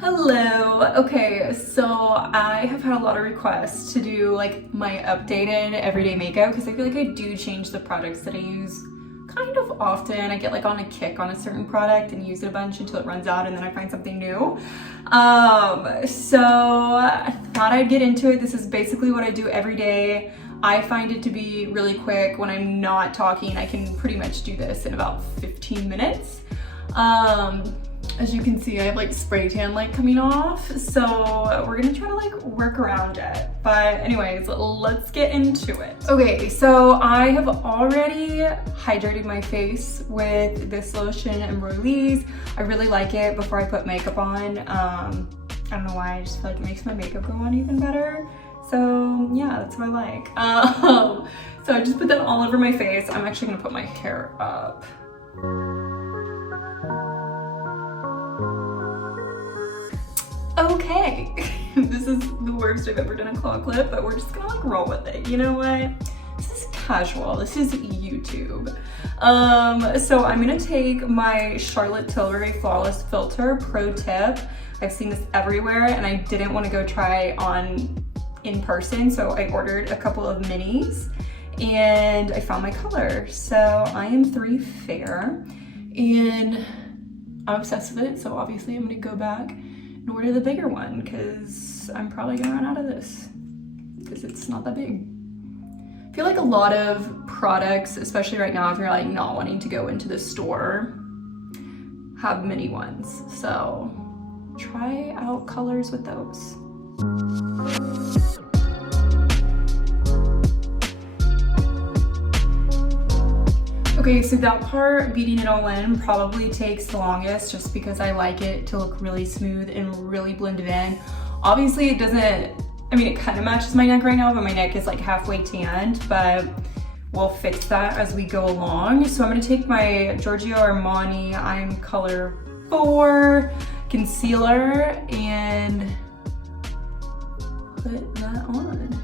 Hello. Okay, so I have had a lot of requests to do like my updated everyday makeup because I feel like I do change the products that I use kind of often. I get like on a kick on a certain product and use it a bunch until it runs out and then I find something new. So I thought I'd get into it. This is basically what I do every day. I find it to be really quick. When I'm not talking, I can pretty much do this in about 15 minutes. As you can see, I have like spray tan light coming off, so we're gonna try to like work around it. But anyways, let's get into it. Okay, so I have already hydrated my face with this lotion and Embryolisse. I really like it before I put makeup on. I don't know why, I just feel like it makes my makeup go on even better. So yeah, that's what I like. So I just put that all over my face. I'm actually gonna put my hair up. Okay, this is the worst I've ever done a claw clip, but we're just gonna like roll with it. You know what? This is casual, this is YouTube. So I'm gonna take my Charlotte Tilbury Flawless Filter. Pro tip, I've seen this everywhere and I didn't want to go try on in person, so I ordered a couple of minis and I found my color. So I am 3 Fair and I'm obsessed with it, so obviously I'm gonna go back and order the bigger one because I'm probably gonna run out of this because it's not that big. I feel like a lot of products, especially right now if you're like not wanting to go into the store, have mini ones. So try out colors with those. Okay, so that part, beating it all in, probably takes the longest just because I like it to look really smooth and really blended in. Obviously it doesn't, I mean, it kind of matches my neck right now, but my neck is like halfway tanned, but we'll fix that as we go along. So I'm gonna take my Giorgio Armani I'm Color 4 concealer and put that on.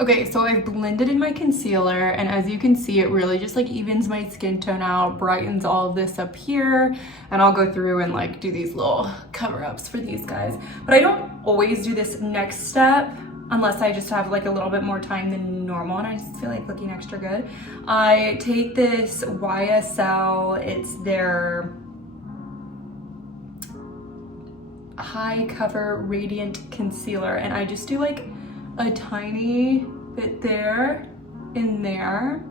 Okay, so I've blended in my concealer and as you can see, it really just like evens my skin tone out, brightens all of this up here, and I'll go through and like do these little cover-ups for these guys. But I don't always do this next step unless I just have like a little bit more time than normal and I just feel like looking extra good. I take this YSL, it's their High Cover Radiant Concealer, and I just do like a tiny bit there in there,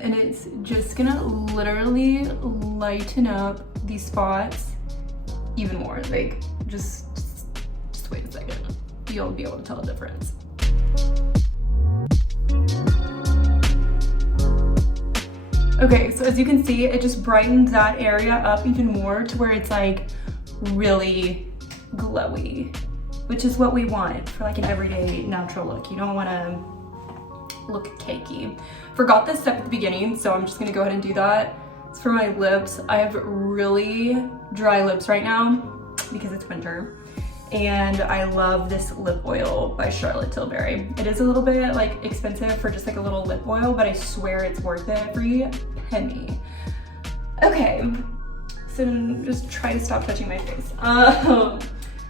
and it's just gonna literally lighten up these spots even more. Like just wait a second, you'll be able to tell the difference. Okay, so as you can see, it just brightens that area up even more to where it's like really glowy, which is what we want for like an everyday natural look. You don't want to look cakey. Forgot this step at the beginning, so I'm just gonna go ahead and do that. It's for my lips. I have really dry lips right now because it's winter, and I love this lip oil by Charlotte Tilbury. It is a little bit like expensive for just like a little lip oil, but I swear it's worth it, every penny. Okay, so just try to stop touching my face.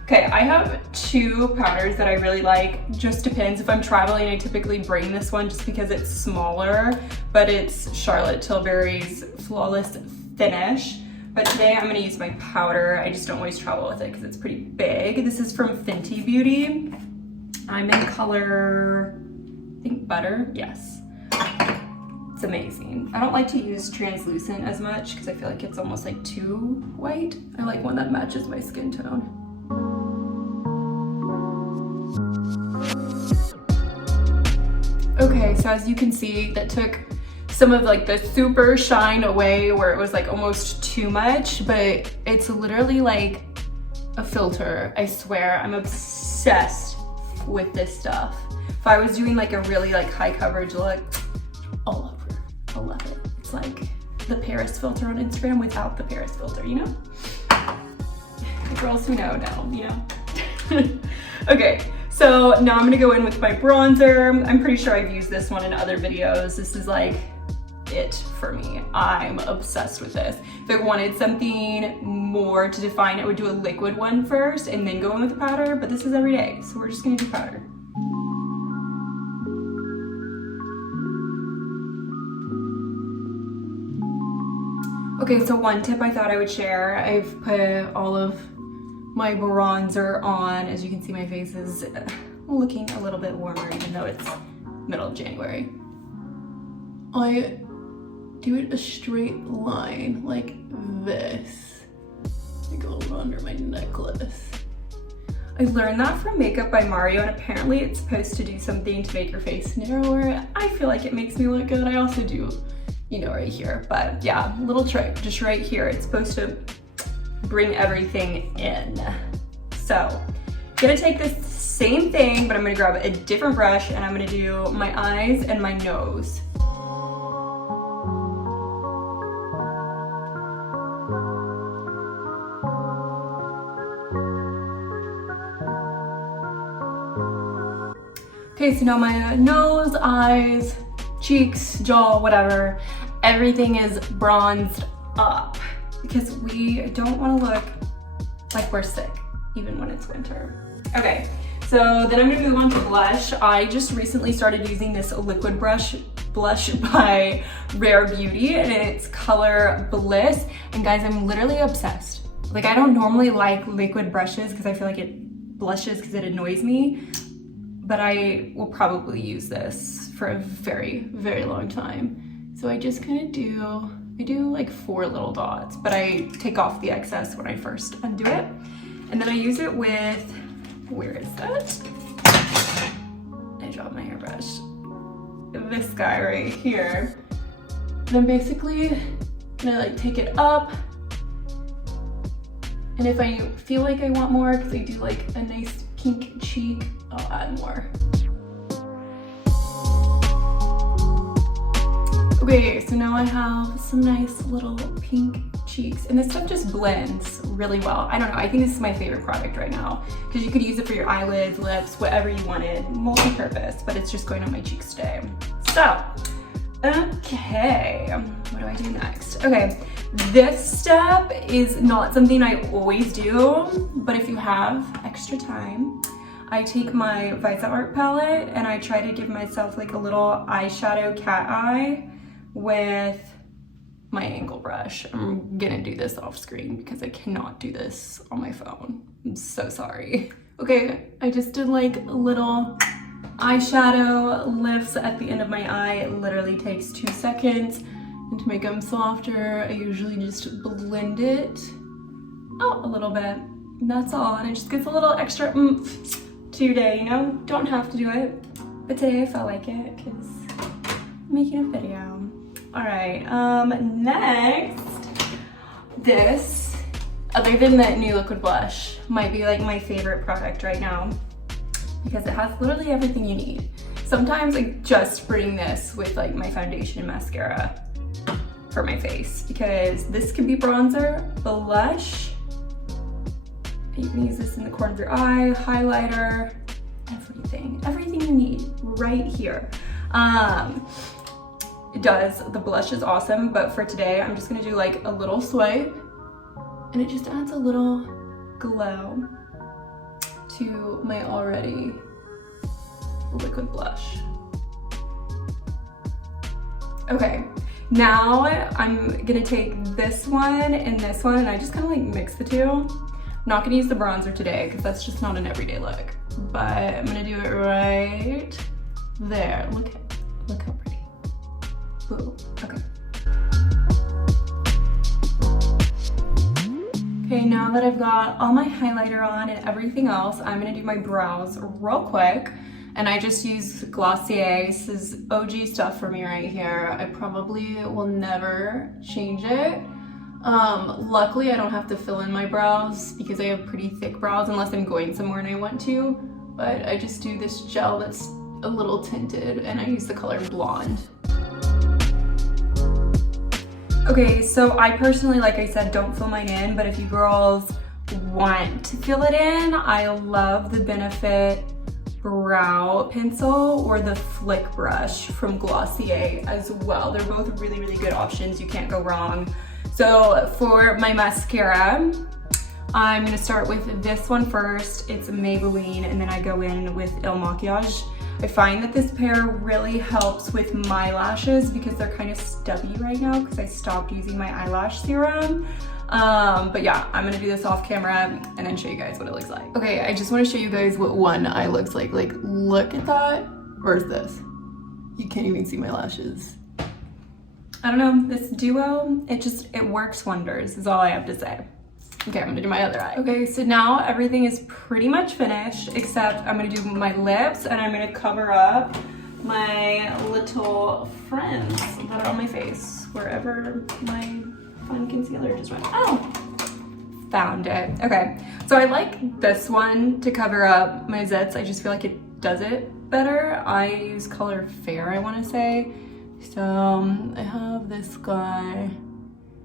Okay, I have 2 powders that I really like. Just depends. If I'm traveling, I typically bring this one just because it's smaller, but it's Charlotte Tilbury's Flawless Finish. But today I'm gonna use my powder. I just don't always travel with it because it's pretty big. This is from Fenty Beauty. I'm in color, I think Butter, yes. It's amazing. I don't like to use translucent as much because I feel like it's almost like too white. I like one that matches my skin tone. Okay, so as you can see, that took some of like the super shine away where it was like almost too much, but it's literally like a filter. I swear, I'm obsessed with this stuff. If I was doing like a really like high coverage look, all over, I love it. It's like the Paris filter on Instagram without the Paris filter, you know? The girls who know, you know? Okay, so now I'm gonna go in with my bronzer. I'm pretty sure I've used this one in other videos. This is like it for me. I'm obsessed with this. If I wanted something more to define, I would do a liquid one first and then go in with the powder, but this is every day, so we're just gonna do powder. Okay, so one tip I thought I would share, I've put all of my bronzer on. As you can see, my face is looking a little bit warmer even though it's middle of January. I do it a straight line like this. I go under my necklace. I learned that from Makeup by Mario, and apparently it's supposed to do something to make your face narrower. I feel like it makes me look good. I also do, you know, right here, but yeah, little trick, just right here. It's supposed to bring everything in. So, gonna take this same thing, but I'm gonna grab a different brush and I'm gonna do my eyes and my nose. Okay, so now my nose, eyes, cheeks, jaw, whatever, everything is bronzed up because we don't want to look like we're sick, even when it's winter. Okay, so then I'm gonna move on to blush. I just recently started using this liquid blush by Rare Beauty, and it's color Bliss. And guys, I'm literally obsessed. Like, I don't normally like liquid brushes because I feel like it blushes because it annoys me, but I will probably use this for a very, very long time. So I just kind of do like 4 little dots, but I take off the excess when I first undo it. And then I use it with, where is that? I dropped my hairbrush. This guy right here. And I'm basically gonna like take it up. And if I feel like I want more, because I do like a nice pink cheek, I'll add more. Okay, so now I have some nice little pink cheeks, and this stuff just blends really well. I don't know, I think this is my favorite product right now because you could use it for your eyelids, lips, whatever you wanted, multi-purpose, but it's just going on my cheeks today. So, okay, what do I do next? Okay, this step is not something I always do, but if you have extra time, I take my Visa Art palette and I try to give myself like a little eyeshadow cat eye with my angle brush. I'm gonna do this off screen because I cannot do this on my phone. I'm so sorry. Okay, I just did like little eyeshadow lifts at the end of my eye. It literally takes 2 seconds. And to make them softer, I usually just blend it out a little bit. And that's all, and it just gives a little extra oomph to your day, you know? Don't have to do it, but today I felt like it because I'm making a video. All right, next, this, other than the new liquid blush, might be like my favorite product right now because it has literally everything you need. Sometimes I just bring this with like my foundation and mascara for my face because this can be bronzer, blush, you can use this in the corner of your eye, highlighter, everything you need right here. The blush is awesome, but for today, I'm just gonna do like a little swipe, and it just adds a little glow to my already liquid blush. Okay, now I'm gonna take this one and I just kind of like mix the two. I'm not gonna use the bronzer today because that's just not an everyday look, but I'm gonna do it right there. Look how pretty. Ooh, okay. Okay, now that I've got all my highlighter on and everything else, I'm gonna do my brows real quick. And I just use Glossier. This is OG stuff for me right here. I probably will never change it. Luckily, I don't have to fill in my brows because I have pretty thick brows unless I'm going somewhere and I want to. But I just do this gel that's a little tinted and I use the color Blonde. Okay, so I personally, like I said, don't fill mine in, but if you girls want to fill it in, I love the Benefit brow pencil or the Flick brush from Glossier as well. They're both really, really good options. You can't go wrong. So for my mascara, I'm gonna start with this one first. It's Maybelline, and then I go in with Il Makiage. I find that this pair really helps with my lashes because they're kind of stubby right now because I stopped using my eyelash serum. But yeah, I'm gonna do this off camera and then show you guys what it looks like. Okay, I just wanna show you guys what one eye looks like. Like, look at that. Where's this? You can't even see my lashes. I don't know, this duo, it works wonders is all I have to say. Okay, I'm gonna do my other eye. Okay, so now everything is pretty much finished, except I'm gonna do my lips and I'm gonna cover up my little friends that are on my face, wherever my fun concealer just went. Oh, found it. Okay, so I like this one to cover up my zits. I just feel like it does it better. I use color Fair, I wanna say. So I have this guy.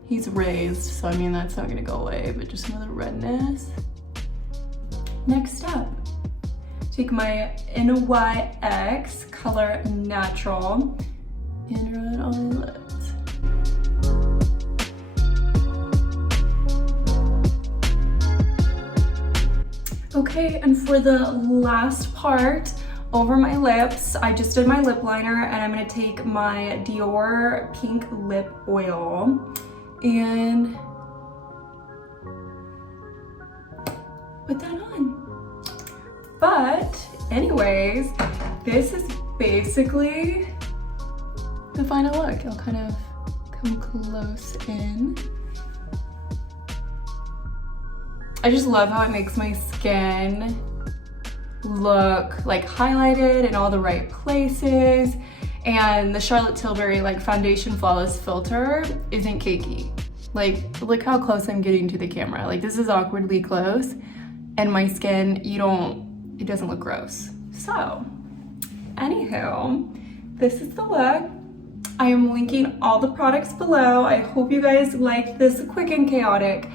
He's raised, so I mean, that's not gonna go away, but just some of the redness. Next up, take my NYX Color Natural and rub it on my lips. Okay, and for the last part, over my lips, I just did my lip liner, and I'm gonna take my Dior Pink Lip Oil and put that on. But anyways, this is basically the final look. I'll kind of come close in. I just love how it makes my skin look like highlighted in all the right places. And the Charlotte Tilbury like Foundation Flawless Filter isn't cakey. Like, look how close I'm getting to the camera. Like, this is awkwardly close, and my skin, it doesn't look gross. So, anywho, this is the look. I am linking all the products below. I hope you guys liked this quick and chaotic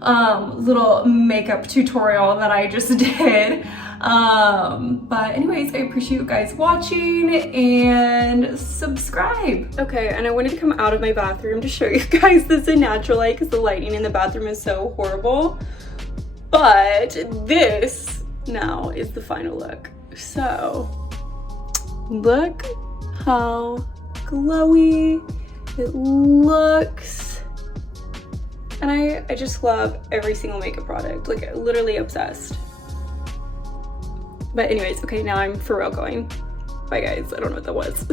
little makeup tutorial that I just did. But anyways, I appreciate you guys watching and subscribe. Okay, and I wanted to come out of my bathroom to show you guys this in natural light because the lighting in the bathroom is so horrible. But this now is the final look. So look how glowy it looks. And I just love every single makeup product, like literally obsessed. But anyways, okay, now I'm for real going. Bye guys, I don't know what that was.